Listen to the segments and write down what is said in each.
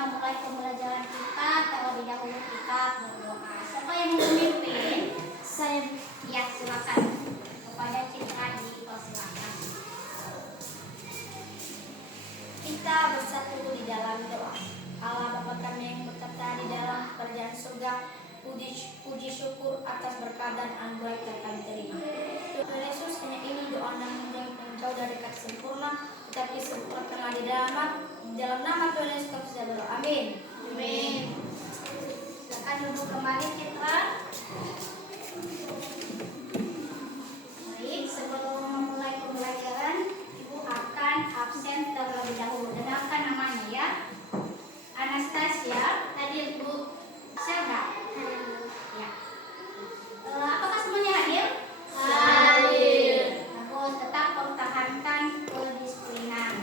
memulai pembelajaran kita, terlebih dahulu kita berdoa. Siapa yang mau memimpin? Saya, ya silakan. Kepada Citra dipersilakan. Kita bersatu di dalam doa. Allah Bapa kami yang berkata di dalam kerajaan surga, puji syukur atas berkat dan anugerah yang kami terima. Tuhan Yesus, hanya ini doa yang jauh dari kata sempurna, tetapi sempurnakanlah di dalam nama Tuhan Yesus kami sudah berdoa. Amin. Amin. Silakan duduk kembali Citra. Baik, sebelum memulai pembelajaran, Ibu akan absen terlebih dahulu. Dengarkan namanya ya. Anastasia, tadi Ibu Selda. Ya. Apakah semuanya hadir? Hadir. Bagus, tetap pertahankan kedisiplinan.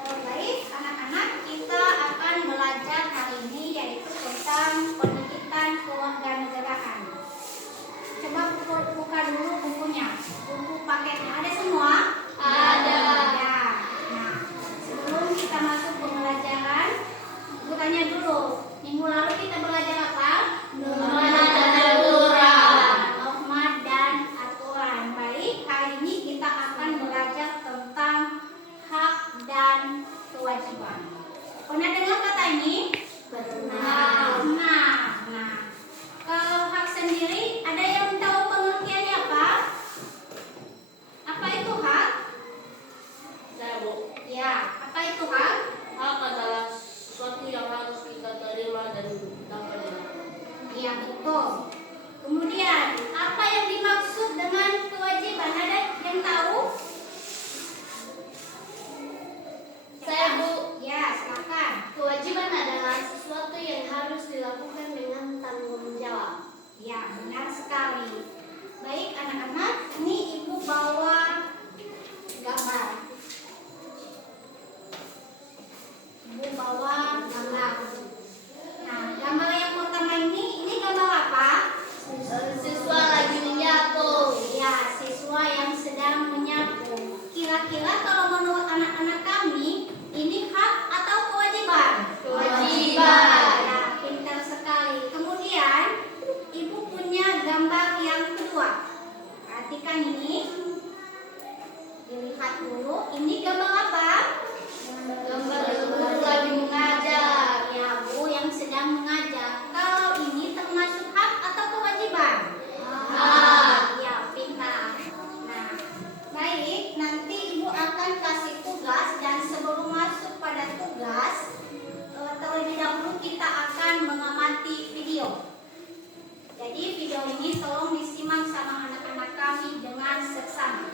Baik, anak-anak, kita akan belajar hari ini yaitu tentang pendidikan kewarganegaraan. Coba buka dulu bukunya, buku paketnya. Ada semua? Ada. Ya. Nah, sebelum kita masuk pembelajaran, Ibu tanya dulu, minggu lalu kita belajar apa? Norma dan aturan. Norma dan aturan. Baik, hari ini kita akan belajar tentang hak dan kewajiban. Pernah dengar kata ini? Pernah. Nah, kalau hak sendiri, ada yang tahu pengertiannya apa? Apa itu hak? Saya, Bu. Ya, apa itu hak? Hak adalah sesuatu yang harus kita terima dan dapat dilakukan. Iya, betul. Kemudian, apa yang dimaksud dengan kewajiban? Ada yang tahu? Saya, Bu. Ya, silakan. Kewajiban adalah sesuatu yang harus dilakukan dengan tanggung jawab. Ya, benar sekali. Baik, anak-anak, ini Ibu bawa gambar. Ibu bawa gambar. Nah, gambar yang pertama ini gambar apa? Siswa lagi menyapu. Ya, siswa yang sedang menyapu. Kira-kira kalau menurut anak-anak kami, ini hak atau kewajiban? Kewajiban. Ya, pintar sekali. Kemudian, Ibu punya gambar yang kedua. Perhatikan ini. Dilihat dulu. Ini gambar apa? Gambar guru lagi mengajar. Ya, Bu yang sedang mengajar. Kalau ini termasuk hak atau kewajiban? Hak. Ya, pintar. Nah, baik. Nanti Ibu akan kasih tugas dan sebelum masuk pada tugas, terlebih dahulu kita akan mengamati video. Jadi video ini tolong disimak sama anak-anak kami dengan seksama.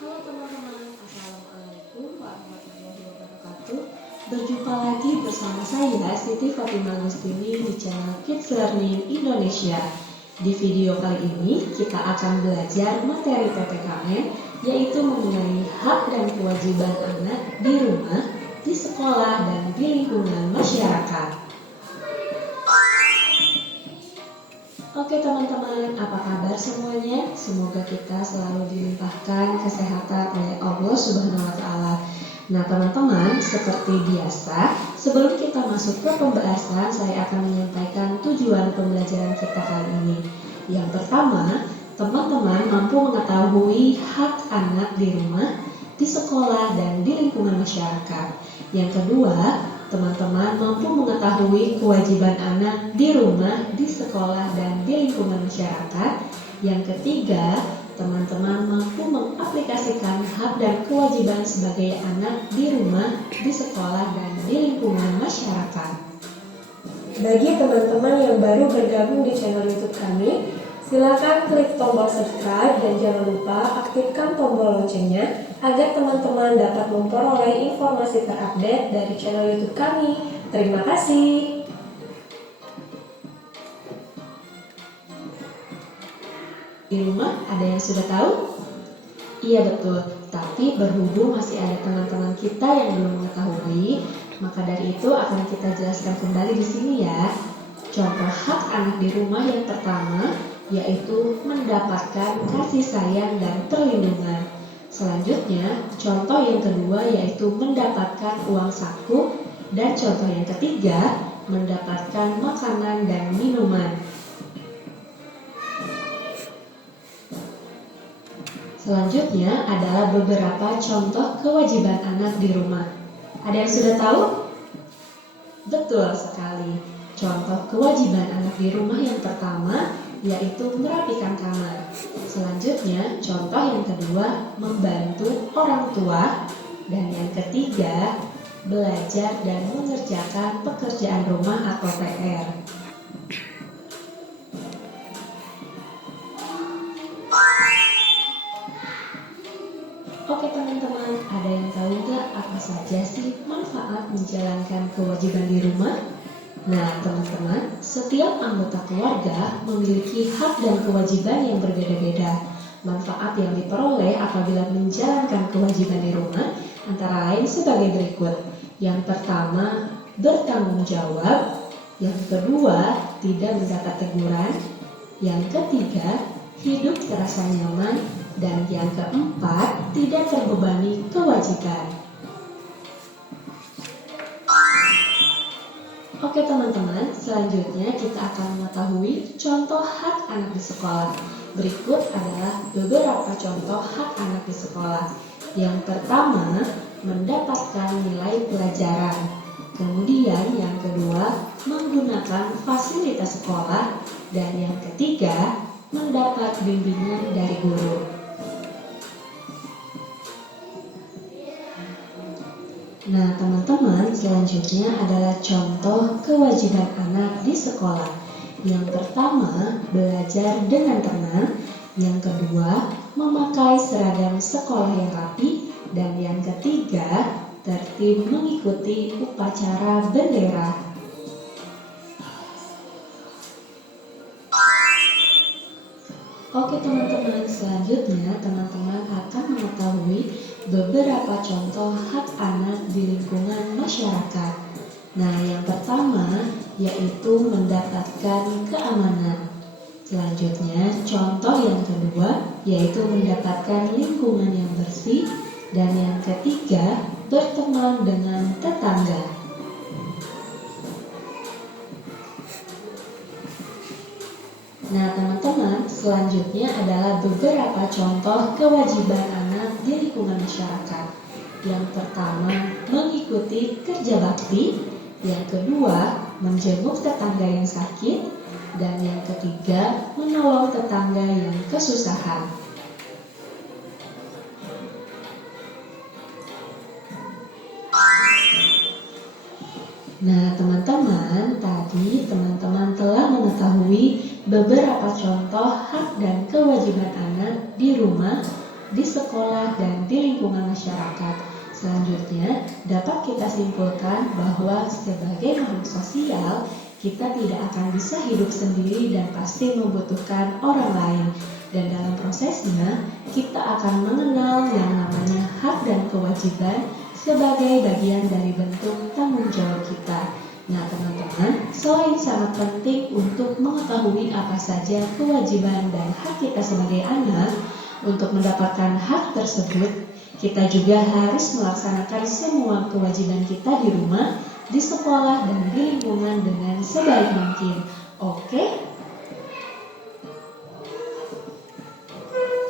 Halo teman-teman, Assalamualaikum warahmatullahi wabarakatuh. Berjumpa lagi bersama saya Siti Fatimah Agustini di channel Kids Learning Indonesia. Di video kali ini kita akan belajar materi PPKN, yaitu mengenai hak dan kewajiban anak di rumah, di sekolah, dan di lingkungan masyarakat. Oke teman-teman, apa kabar semuanya? Semoga kita selalu dilimpahkan kesehatan oleh Allah Subhanahu wa Ta'ala. Nah teman-teman, seperti biasa, sebelum kita masuk ke pembahasan, saya akan menyampaikan tujuan pembelajaran kita kali ini. Yang pertama, teman-teman mampu mengetahui hak anak di rumah, di sekolah, dan di lingkungan masyarakat. Yang kedua, teman-teman mampu mengetahui kewajiban anak di rumah, di sekolah, dan di lingkungan masyarakat. Yang ketiga, teman-teman mampu mengaplikasikan hak dan kewajiban sebagai anak di rumah, di sekolah, dan di lingkungan masyarakat. Bagi teman-teman yang baru bergabung di channel YouTube kami, silakan klik tombol subscribe dan jangan lupa aktifkan tombol loncengnya agar teman-teman dapat memperoleh informasi terupdate dari channel YouTube kami. Terima kasih. Di rumah ada yang sudah tahu? Iya betul, tapi berhubung masih ada teman-teman kita yang belum mengetahui, maka dari itu akan kita jelaskan kembali di sini ya. Contoh hak anak di rumah yang pertama yaitu mendapatkan kasih sayang dan perlindungan. Selanjutnya, contoh yang kedua yaitu mendapatkan uang saku, dan contoh yang ketiga mendapatkan makanan dan minuman. Selanjutnya adalah beberapa contoh kewajiban anak di rumah. Ada yang sudah tahu? Betul sekali. Contoh kewajiban anak di rumah yang pertama yaitu merapikan kamar. Selanjutnya, contoh yang kedua membantu orang tua, dan yang ketiga belajar dan mengerjakan pekerjaan rumah atau PR. Oke teman-teman, ada yang tahu nggak apa saja sih manfaat menjalankan kewajiban di rumah? Nah teman-teman, setiap anggota keluarga memiliki hak dan kewajiban yang berbeda-beda. Manfaat yang diperoleh apabila menjalankan kewajiban di rumah antara lain sebagai berikut. Yang pertama, bertanggung jawab. Yang kedua, tidak mendapat teguran. Yang ketiga, hidup terasa nyaman. Dan yang keempat, tidak terbebani kewajiban. Oke teman-teman, selanjutnya kita akan mengetahui contoh hak anak di sekolah. Berikut adalah beberapa contoh hak anak di sekolah. Yang pertama, mendapatkan nilai pelajaran. Kemudian yang kedua, menggunakan fasilitas sekolah. Dan yang ketiga, mendapat bimbingan dari guru. Nah teman-teman, selanjutnya adalah contoh kewajiban anak di sekolah. Yang pertama, belajar dengan tenang. Yang kedua, memakai seragam sekolah yang rapi. Dan yang ketiga, tertib mengikuti upacara bendera. Oke teman-teman, selanjutnya teman-teman akan mengetahui beberapa contoh hak anak di lingkungan masyarakat. Nah, yang pertama yaitu mendapatkan keamanan. Selanjutnya, contoh yang kedua yaitu mendapatkan lingkungan yang bersih. Dan yang ketiga, berteman dengan tetangga. Nah teman-teman, selanjutnya adalah beberapa contoh kewajiban anak di lingkungan masyarakat. Yang pertama, mengikuti kerja bakti. Yang kedua, menjenguk tetangga yang sakit. Dan yang ketiga, menolong tetangga yang kesusahan. Nah teman-teman, tadi teman-teman telah mengetahui beberapa contoh hak dan kewajiban anak di rumah, di sekolah, dan di lingkungan masyarakat. Selanjutnya, dapat kita simpulkan bahwa sebagai makhluk sosial, kita tidak akan bisa hidup sendiri dan pasti membutuhkan orang lain. Dan dalam prosesnya, kita akan mengenal yang namanya hak dan kewajiban sebagai bagian dari bentuk tanggung jawab kita. Nah teman-teman, selain sangat penting untuk mengetahui apa saja kewajiban dan hak kita sebagai anak, untuk mendapatkan hak tersebut, kita juga harus melaksanakan semua kewajiban kita di rumah, di sekolah, dan di lingkungan dengan sebaik mungkin. Oke?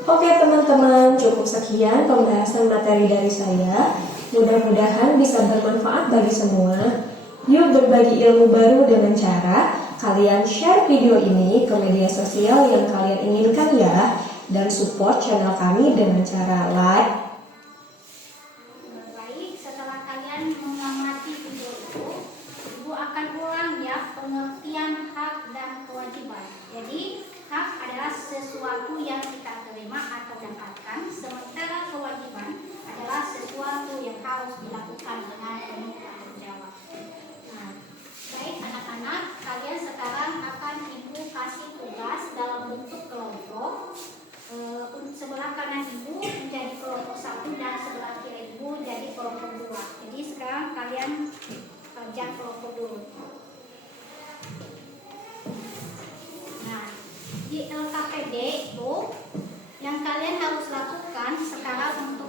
Oke teman-teman, cukup sekian pembahasan materi dari saya. Mudah-mudahan bisa bermanfaat bagi semua. Yuk berbagi ilmu baru dengan cara kalian share video ini ke media sosial yang kalian inginkan ya. Dan support channel kami dengan cara like. Baik, setelah kalian mengamati video itu, Ibu akan ulang ya pengertian hak dan kewajiban. Jadi, hak adalah sesuatu yang kita terima atau dapatkan, sementara kewajiban adalah sesuatu yang harus dilakukan dengan penuh tanggung jawab. Nah, baik anak-anak, kalian sekarang akan Ibu kasih tugas dalam bentuk kelompok. Sebelah kanan Ibu menjadi kelompok 1 dan sebelah kiri Ibu jadi kelompok 2. Jadi sekarang kalian kerja kelompok dulu. Nah, di LKPD itu yang kalian harus lakukan sekarang untuk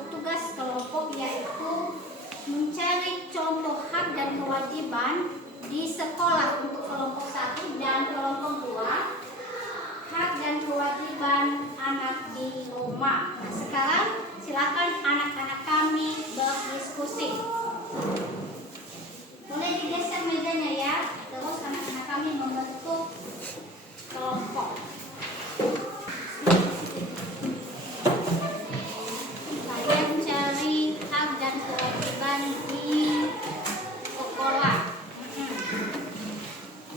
kewajiban di sekolah untuk kelompok 1 dan kelompok 2. Hak dan kewajiban anak di rumah. Nah, sekarang silakan anak-anak kami berdiskusi. Boleh digeser mejanya ya. Terus anak-anak kami membentuk kelompok. Kalian cari hak dan kewajiban di sekolah.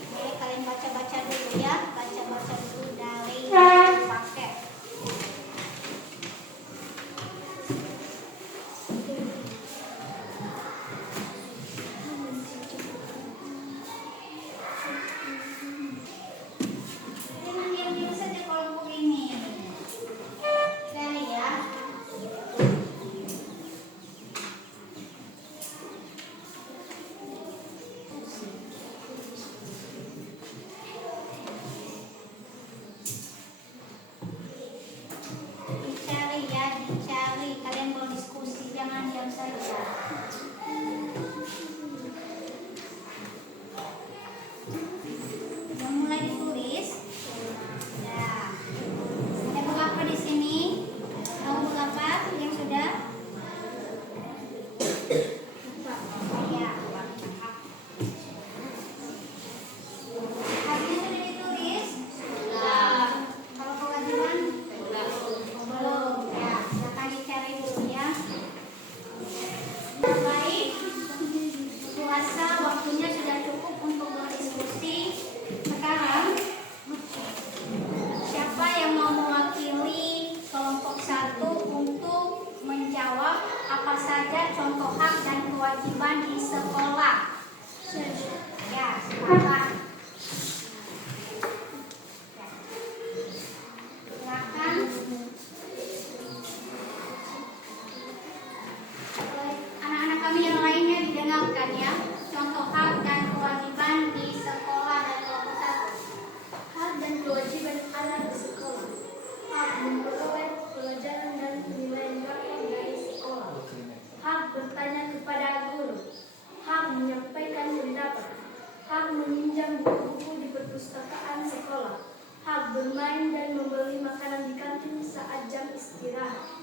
Oke, kalian baca-baca dulu ya. Baca-baca dulu dari paket. Diam dulu saja kelompok ini. Cari ya. Dicari ya, dicari. Kalian mau diskusi, jangan diam saja. Udah mulai ditulis. Ya. Ada berapa di sini? Tahu berapa yang sudah? Ya. Haknya sudah ditulis? Sudah. Kalau kewajiban? Belum. Ya, silakan dicari dulu ya. Baik. Puasa waktunya sudah cukup untuk berdiskusi. Sekarang siapa yang mau mewakili kelompok 1 untuk menjawab apa saja contoh hak dan kewajiban di sekolah? Ya, silakan. Ya. Silakan. Anak-anak kami yang lainnya didengarkan ya. Contoh hak dan kewajiban di sekolah dan kelompok 1. Hak dan kewajiban anak di sekolah. Hak memperoleh pelajaran dan penilaian rapat dari sekolah. Hak bertanya kepada guru. Hak menyampaikan pendapat. Hak meminjam buku-buku di perpustakaan sekolah. Hak bermain dan membeli makanan di kantin saat jam istirahat.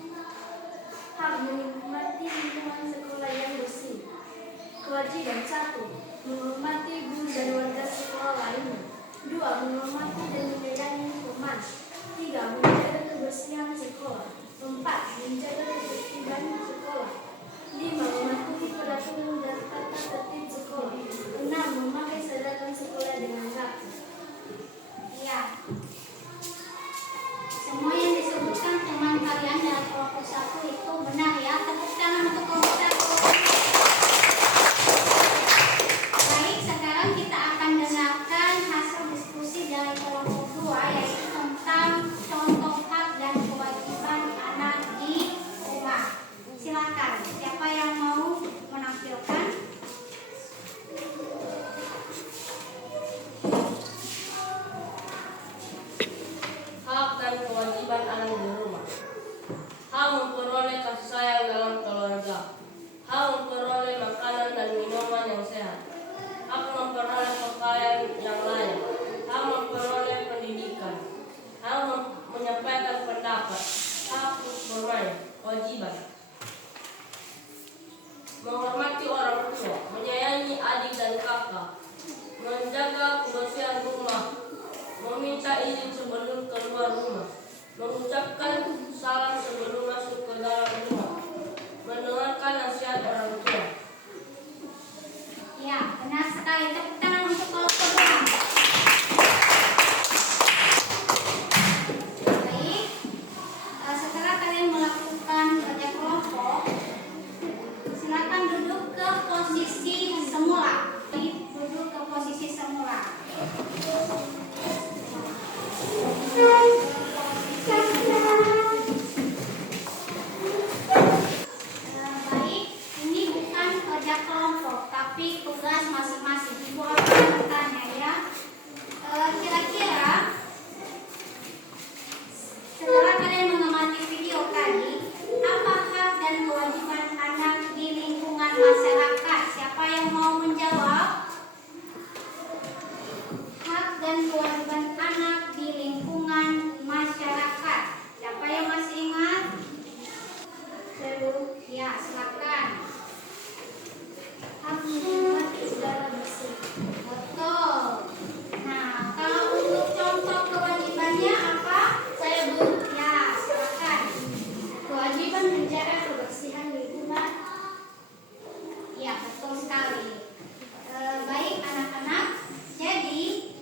Hak menikmati lingkungan sekolah yang bersih. Kewajiban 1. Menghormati guru dan warga sekolah lainnya. 2. Menghormati dan menyayangi teman. 3. Menjaga kebersihan sekolah. 4. Menjaga ketertiban sekolah. 5. Mematuhi peraturan dan tata tertib sekolah. 6. Memakai seragam sekolah dengan rapi. Ya. Semua yang disebutkan teman kalian dari kelompok 1 itu benar ya. Tepuk tangan untuk kelompok 1. Baik, sekarang kita akan dengarkan hasil diskusi dari kelompok 2 yaitu tentang contoh hak dan kewajiban anak di rumah. silakan. Hak menyimpan udara bersih. Betul. Nah, kalau untuk contoh kewajibannya apa? Saya Bu. Ya, silakan. Kewajiban menjaga kebersihan lingkungan. Ya, betul sekali. Baik anak-anak, jadi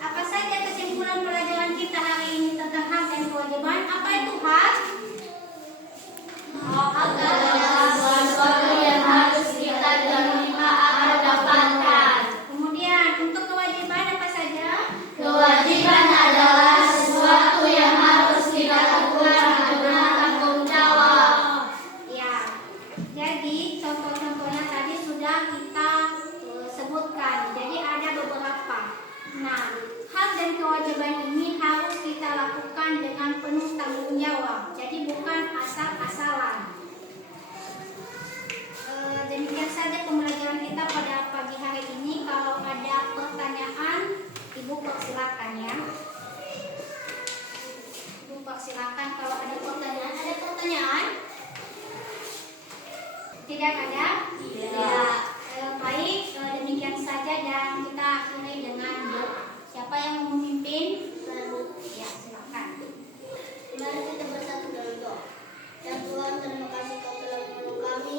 apa saja kesimpulan pelajaran kita hari ini tentang hak dan kewajiban? Apa itu hak? Hak adalah sesuatu yang harus kita terima atau dapatkan. Kemudian untuk kewajiban apa saja? Kewajiban adalah sesuatu yang harus kita lakukan dengan tanggung jawab. Ya, jadi contoh-contohnya tadi sudah kita sebutkan. Jadi ada beberapa. Nah, hak dan kewajiban ini harus kita lakukan dengan penuh tanggung jawab. Jadi bukan asal-asalan. Demikian saja pembelajaran kita pada pagi hari ini. Kalau ada pertanyaan, Ibu persilakan ya. Ibu persilakan kalau ada pertanyaan. Ada pertanyaan? Tidak ada? Tidak. Baik, demikian saja dan kita akhiri dengan doa. Siapa yang mau memimpin? Ya, silakan. Mari kita bersatu dalam doa. Ya Tuhan, terima kasih Kau telah menolong kami.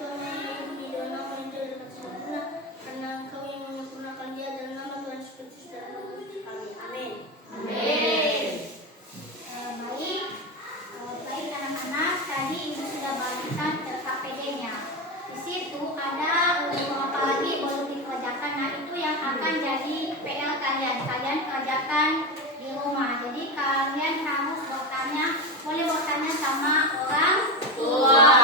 Kami hidup di dalam nama yang tidak dapat sempurna, karena Engkau yang menyempurnakan dia dalam nama Tuhan Yesus Kristus dalam nama kami. Amin. Baik anak-anak, tadi Ibu sudah bagikan RKPD-nya. Di situ ada beberapa lagi belum dikerjakan. Nah, itu yang akan jadi PR kalian. Kalian kerjakan di rumah. Jadi kalian harus boleh bertanya sama orang tua.